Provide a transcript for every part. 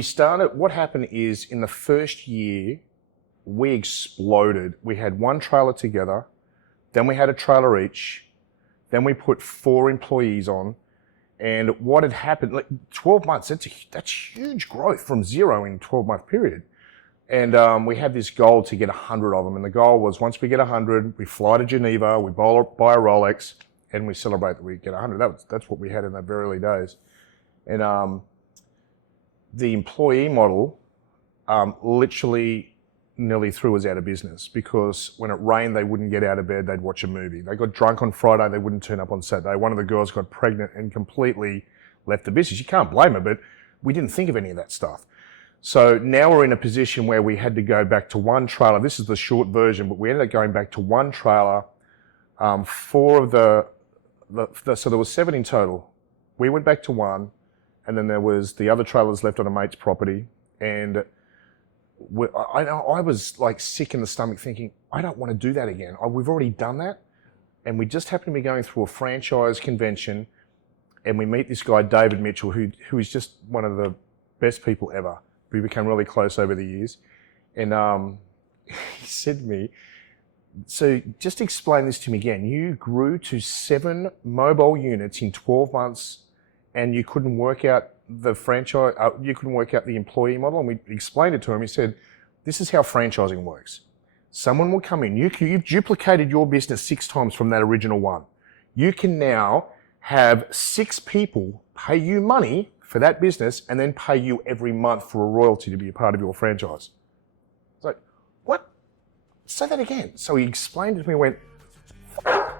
what happened is in the first year, we exploded. We had one trailer together, then we had a trailer each, then we put 4 employees on. And what had happened, like 12 months, that's huge growth from 0 in a 12-month period. And we had this goal to get 100 of them. And the goal was once we get 100, we fly to Geneva, we buy a Rolex, and we celebrate that we get 100. That's what we had in the very early days. And the employee model literally nearly threw us out of business because when it rained, they wouldn't get out of bed, they'd watch a movie. They got drunk on Friday, they wouldn't turn up on Saturday. One of the girls got pregnant and completely left the business. You can't blame her, but we didn't think of any of that stuff. So now we're in a position where we had to go back to one trailer. This is the short version, but we ended up going back to one trailer. 4 of so there was 7 in total. We went back to 1, and then there was the other trailers left on a mate's property. And I was like sick in the stomach thinking, I don't want to do that again. We've already done that. And we just happened to be going through a franchise convention, and we meet this guy, David Mitchell, who is just one of the best people ever. We became really close over the years. And he said to me, so just explain this to me again. You grew to 7 mobile units in 12 months and you couldn't work out the franchise, you couldn't work out the employee model. And we explained it to him. He said, this is how franchising works. Someone will come in. You've duplicated your business 6 times from that original one. You can now have 6 people pay you money for that business and then pay you every month for a royalty to be a part of your franchise. It's like, what? Say that again. So he explained it to me and went,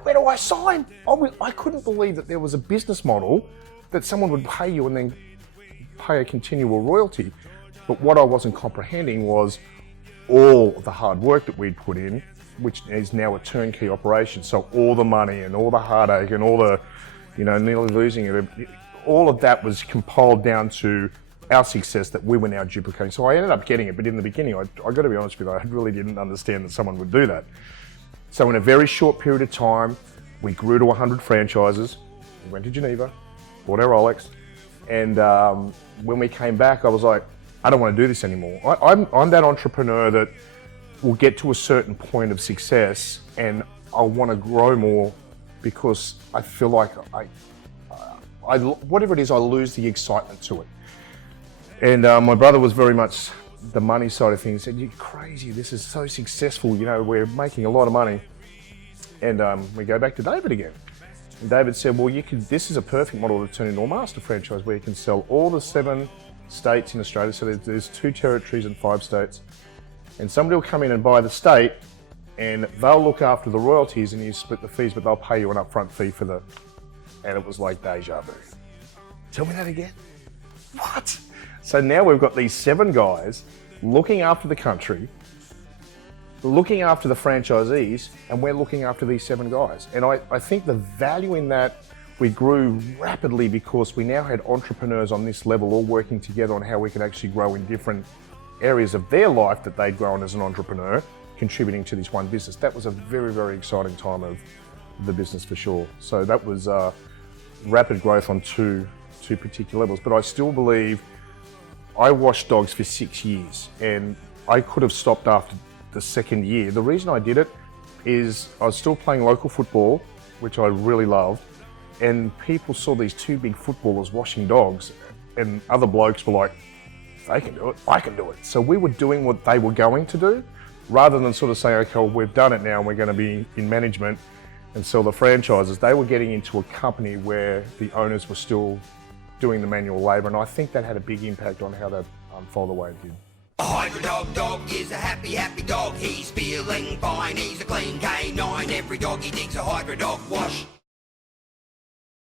where do I sign? I couldn't believe that there was a business model that someone would pay you and then pay a continual royalty. But what I wasn't comprehending was all the hard work that we'd put in, which is now a turnkey operation. So all the money and all the heartache and all the, nearly losing it, all of that was compiled down to our success that we were now duplicating. So I ended up getting it, but in the beginning, I got to be honest with you, I really didn't understand that someone would do that. So in a very short period of time, we grew to 100 franchises. We went to Geneva, bought our Rolex, and when we came back, I was like, I don't want to do this anymore. I'm that entrepreneur that will get to a certain point of success and I want to grow more because I feel like whatever it is, I lose the excitement to it. And my brother was very much the money side of things. He said, you're crazy, this is so successful, we're making a lot of money. And we go back to David again. And David said, well, this is a perfect model to turn into a master franchise where you can sell all the 7 states in Australia. So there's 2 territories and 5 states. And somebody will come in and buy the state and they'll look after the royalties and you split the fees, but they'll pay you an upfront fee for the... And it was like deja vu. Tell me that again. What? So now we've got these 7 guys looking after the country, looking after the franchisees, and we're looking after these 7 guys. And I think the value in that, we grew rapidly because we now had entrepreneurs on this level all working together on how we could actually grow in different areas of their life that they'd grown as an entrepreneur, contributing to this one business. That was a very, very exciting time of the business for sure. So that was rapid growth on two particular levels. But I still believe I washed dogs for 6 years and I could have stopped after the 2nd year. The reason I did it is I was still playing local football, which I really loved, and people saw these 2 big footballers washing dogs and other blokes were like, they can do it, I can do it. So we were doing what they were going to do rather than sort of saying, okay, well, we've done it now and we're going to be in management and sell the franchises. They were getting into a company where the owners were still doing the manual labour, and I think that had a big impact on how that unfolded the way it did. A HydroDog dog is a happy, happy dog. He's feeling fine, he's a clean canine. Every dog he digs a HydroDog wash.